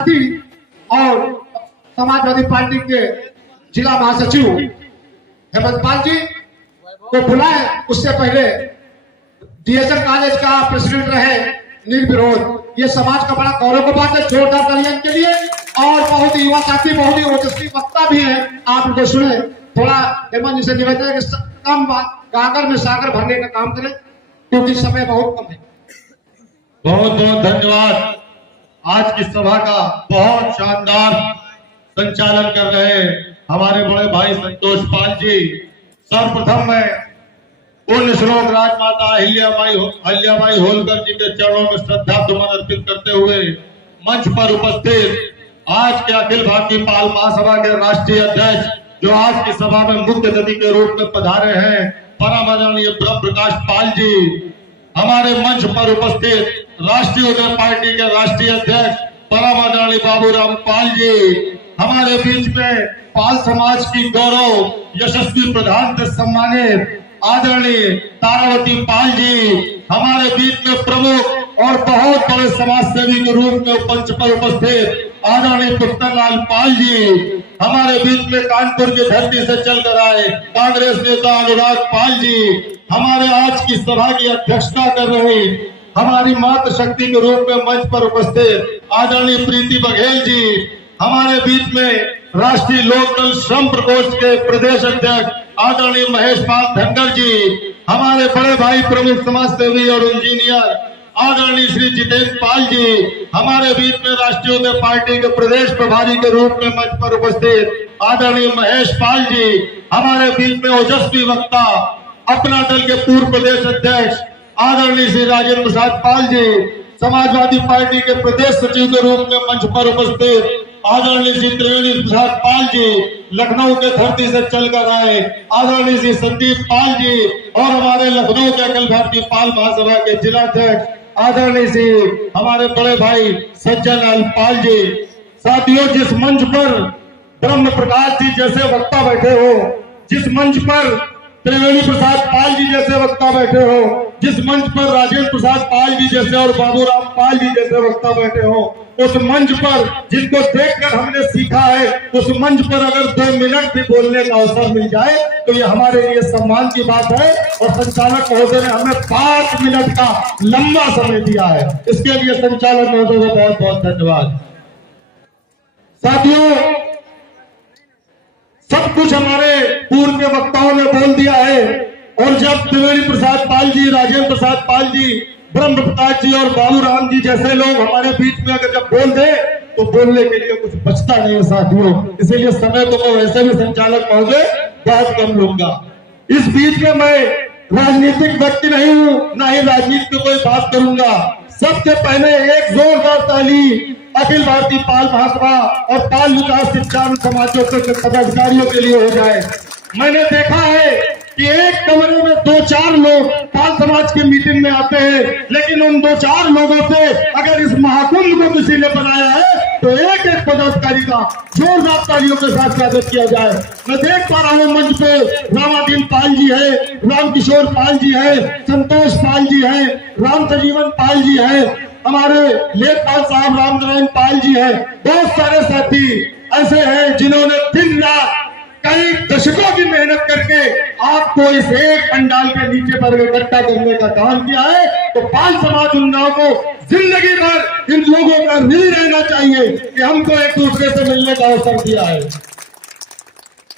और समाजवादी पार्टी के जिला महासचिव हेमंत पाल जी को बुलाए। उससे पहले डीएसएन कॉलेज का प्रेसिडेंट रहे निर्विरोध। ये समाज का बड़ा गौरव की बात है। जोरदार तालियां के लिए। और बहुत ही युवा साथी, बहुत ही ओजस्वी वक्ता भी है, आप इनको सुने। थोड़ा हेमंत जी से निवेदन है कि कम गागर में सागर भरने का काम करें, क्योंकि समय बहुत कम है। बहुत बहुत धन्यवाद। आज की सभा का बहुत शानदार संचालन कर रहे हमारे बड़े भाई संतोष पाल जी। सर्वप्रथम मैं पूर्ण श्लोक राजमाता अहिल्याबाई होलकर जी के चरणों में श्रद्धा सुमन अर्पित करते हुए मंच पर उपस्थित आज के अखिल भारतीय पाल महासभा के राष्ट्रीय अध्यक्ष, जो आज की सभा में मुख्य अतिथि के रूप में पधारे हैं, परम आदरणीय ब्रह्म प्रकाश पाल जी, हमारे मंच पर उपस्थित राष्ट्रीय उदय पार्टी के राष्ट्रीय अध्यक्ष परम आदरणीय बाबूराम पाल जी, हमारे बीच में पाल समाज की गौरव यशस्वी प्रधान से सम्मानित आदरणीय तारावती पाल जी, हमारे बीच में प्रमुख और बहुत बड़े समाज सेवी के रूप में मंच पर उपस्थित आदरणीय पुष्पलाल पाल जी, हमारे बीच में कानपुर की धरती से चलकर आए कांग्रेस नेता अनुराग पाल जी, हमारे आज की सभा की अध्यक्षता कर रही हमारी मातृ शक्ति के रूप में मंच पर उपस्थित आदरणीय प्रीति बघेल जी, हमारे बीच में राष्ट्रीय लोकदल श्रम प्रकोष्ठ के प्रदेश अध्यक्ष आदरणीय महेश पाल धनगर जी, हमारे बड़े भाई प्रमुख समाज सेवी और इंजीनियर आदरणीय श्री जितेंद्र पाल जी, हमारे बीच में राष्ट्रीय उदय पार्टी के प्रदेश प्रभारी के रूप में मंच पर उपस्थित आदरणीय महेश पाल जी, हमारे बीच में ओजस्वी वक्ता अपना दल के पूर्व प्रदेश अध्यक्ष आदरणीय श्री राजेंद्र प्रसाद पाल जी, समाजवादी पार्टी के प्रदेश सचिव के रूप में मंच पर उपस्थित आदरणीय श्री त्रिवेणी प्रसाद पाल जी, लखनऊ के धरती से चलकर आए आदरणीय श्री संदीप पाल जी, और हमारे लखनऊ के अखिल भारतीय पाल महासभा के जिला अध्यक्ष आदरणीय श्री हमारे बड़े भाई सज्जन लाल पाल जी। साथियों, जिस मंच पर ब्रह्म प्रकाश जी जैसे वक्ता बैठे हो, जिस मंच पर त्रिवेणी प्रसाद पाल जी जैसे वक्ता बैठे हो, जिस मंच पर राजेंद्र प्रसाद पाल जी जैसे और बाबूराम पाल जी जैसे वक्ता बैठे हो, उस मंच पर जिनको देखकर हमने सीखा है, उस मंच पर अगर 2 मिनट भी बोलने का अवसर मिल जाए तो ये हमारे लिए सम्मान की बात है। और संचालक महोदय ने हमें 5 मिनट का लंबा समय दिया है, इसके लिए संचालक महोदय को बहुत बहुत धन्यवाद। साथियों, सब कुछ हमारे पूर्व के वक्ताओं ने बोल दिया है, और जब त्रिवेणी प्रसाद पाल जी, राजेंद्र प्रसाद पाल जी, ब्रह्म प्रकाश जी और बाबूराम जी जैसे लोग हमारे बीच में अगर जब बोल दे तो बोलने के लिए कुछ बचता नहीं है साथियों। इसीलिए समय तो मैं वैसे भी संचालक महोदय बहुत कम लूंगा। इस बीच में मैं राजनीतिक व्यक्ति नहीं हूँ, ना ही राजनीति में कोई बात करूंगा। सबसे पहले एक जोरदार ताली अखिल भारतीय पाल महासभा और पाल विकास शिक्षान समाजों के पदाधिकारियों के लिए हो जाए। मैंने देखा है कि एक कमरे में 2-4 लोग पाल समाज की मीटिंग में आते हैं, लेकिन उन 2-4 लोगों से अगर इस महाकुंभ को किसी ने बनाया है तो एक एक पदाधिकारी का जोरदार तालियों के साथ स्वागत किया जाए। मैं देख पा रहा हूँ मंच पे रामादीन पाल जी है, रामकिशोर पाल जी है, संतोष पाल जी है, राम सजीवन पाल जी है, हमारे लेखपाल साहब रामनारायण पाल जी है। बहुत सारे साथी ऐसे हैं जिन्होंने दिन रात कई दशकों की मेहनत करके आपको इस एक पंडाल के नीचे पर इकट्ठा करने का काम किया है। तो पाल समाज उन्नाव को जिंदगी भर इन लोगों का ऋणी रहना चाहिए कि हमको एक दूसरे से मिलने का अवसर दिया है।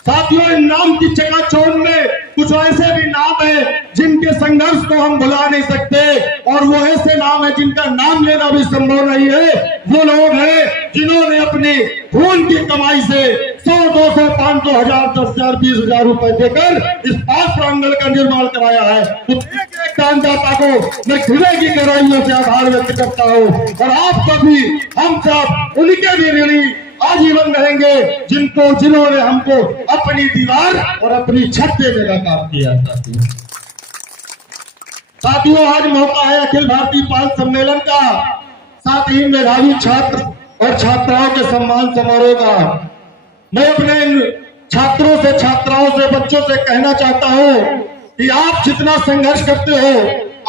साथियों, इन नाम की चकाचौंध में कुछ ऐसे भी नाम है जिनके संघर्ष को हम भुला नहीं सकते, और वो ऐसे नाम है जिनका नाम लेना भी संभव नहीं है। वो लोग हैं जिन्होंने अपनी खून की कमाई से 100, 200, 500, 1000, 10,000, 20,000 रुपए देकर इस पाल प्रांगण का निर्माण कराया है। तो एक एक दानदाता को मैं हृदय की गहराइयों से आभार व्यक्त करता हूँ, और आप सभी, हम सब उनके भी ऋणी आजीवन रहेंगे जिन्होंने हमको अपनी दीवार और अपनी छत देने का काम किया। साथियों, आज मौका है अखिल भारतीय पाल सम्मेलन का, साथ ही मेधावी छात्र और छात्राओं के सम्मान समारोह का। मैं अपने छात्रों से, छात्राओं से, बच्चों से कहना चाहता हूं कि आप जितना संघर्ष करते हो,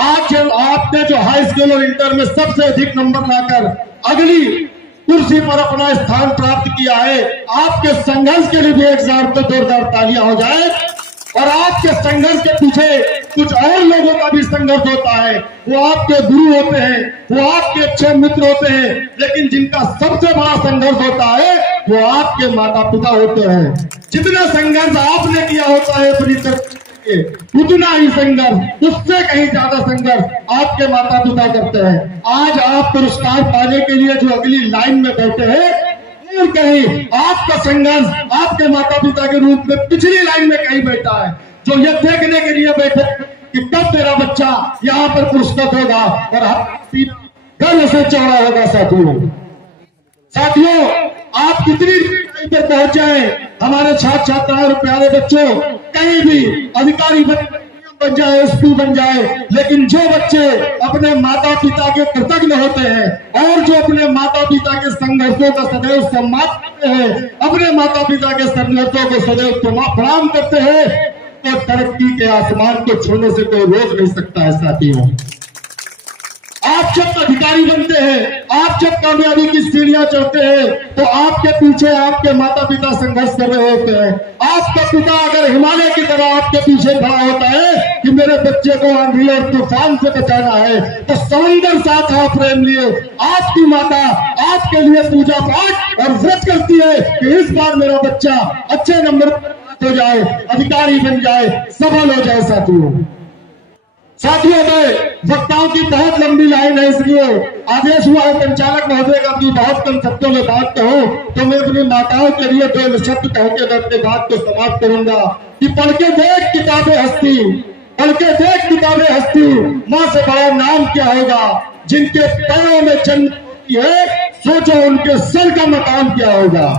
आज आपने जो हाई स्कूल और इंटर में सबसे अधिक नंबर लाकर अगली कुर्सी पर अपना स्थान प्राप्त किया है। आपके संघर्ष के लिए भी एक जोरदार तालियां हो जाए। और आपके संघर्ष के पीछे कुछ और लोगों का भी संघर्ष होता है। वो आपके गुरु होते हैं, वो आपके अच्छे मित्र होते हैं, लेकिन जिनका सबसे बड़ा संघर्ष होता है वो आपके माता पिता होते हैं। जितना संघर्ष आपने किया होता है अपनी तरफ से, उतना ही संघर्ष, उससे कहीं ज्यादा संघर्ष आपके माता पिता करते हैं। आज आप पुरस्कार पाने के लिए जो अगली लाइन में बैठे हैं, और कहीं आपका संघर्ष आपके माता पिता के रूप में पिछली लाइन में कहीं बैठा है, जो ये देखने के लिए बैठे कि कब मेरा बच्चा यहाँ पर पुरस्कृत होगा और गर्व से चौड़ा होगा। साथियों, आप कितनी ऊंचाई पर पहुंच जाए, हमारे छात्र छात्राओं और प्यारे बच्चों, कहीं भी अधिकारी बन जाए, एसपी बन जाए, लेकिन जो बच्चे अपने माता पिता के कृतज्ञ होते हैं और जो अपने माता पिता के संघर्षों का सदैव सम्मान करते हैं, अपने माता पिता के संघर्षों को सदैव प्रणाम करते हैं, तो तरक्की के आसमान को छूने से कोई रोक नहीं सकता है। साथियों, आप जब अधिकारी बनते हैं, आप जब कामयाबी की सीढ़ियां चढ़ते हैं, तो आपके पीछे आपके माता पिता संघर्ष कर रहे होते हैं। आपका पिता अगर हिमालय की तरह आपके पीछे खड़ा होता है कि मेरे बच्चे को आंधी और तूफान से बचाना है, तो समंदर साथ हाथ प्रेम लिए आपकी माता आपके लिए पूजा पाठ और व्रत करती है कि इस बार मेरा बच्चा अच्छे नंबर हो जाए, अधिकारी बन जाए, सफल हो जाए। साथियों में वक्ताओं की बहुत लंबी लाइन है, इसलिए आदेश हुआ है संचालक महोदय का भी बहुत कम शब्दों में बात कहूं, तो मैं अपनी माताओं के लिए 2 शब्द कह के मैं अपनी बात को समाप्त करूंगा कि पढ़ के देख किताबें हस्ती, पढ़ के देख किताबें हस्ती, माँ से बड़ा नाम क्या होगा। जिनके पैरों में जन्म होती है, सोचो उनके सर का मकाम क्या होगा।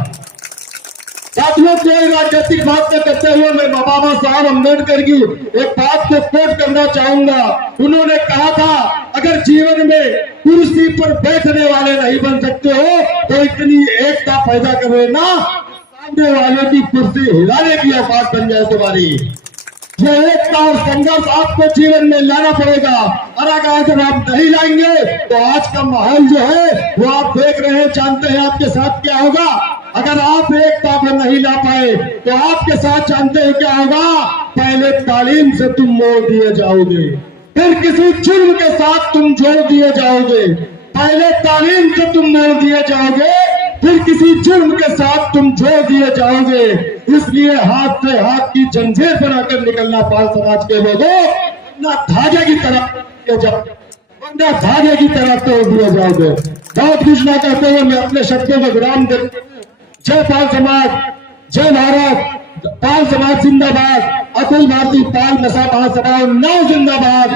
साथियों, कोई राजनीतिक बात न करते हुए मैं बाबा साहब अम्बेडकर की एक बात को कोट करना चाहूंगा। उन्होंने कहा था, अगर जीवन में कुर्सी पर बैठने वाले नहीं बन सकते हो तो इतनी एकता पैदा कर लेना, सामने वाले की कुर्सी हिलाने की औकात बन जाए तुम्हारी। ये एकता और संघर्ष आपको जीवन में लाना पड़ेगा, और अगर आप नहीं लाएंगे तो आज का माहौल जो है वो आप देख रहे हैं, जानते हैं आपके साथ क्या होगा। अगर आप एकता को नहीं ला पाए तो आपके साथ जानते हैं क्या होगा। पहले तालीम से तुम मोड़ दिए जाओगे, फिर किसी जुर्म के साथ तुम जोड़ दिए जाओगे। पहले तालीम से तुम मोड़ दिए जाओगे, फिर किसी जुर्म के साथ तुम जोड़ दिए जाओगे। इसलिए हाथ से हाथ की जंजीर बनाकर निकलना पाल समाज के लोगों, ना धागे की तरह धागे की तरह तोड़ दिए जाओगे। बहुत कुछ ना कहते हुए मैं अपने शब्दों को विराम देता हूं। जय पाल समाज, जय भारत, पाल समाज जिंदाबाद, अखिल भारतीय पाल नशा महासभा 9 जिंदाबाद।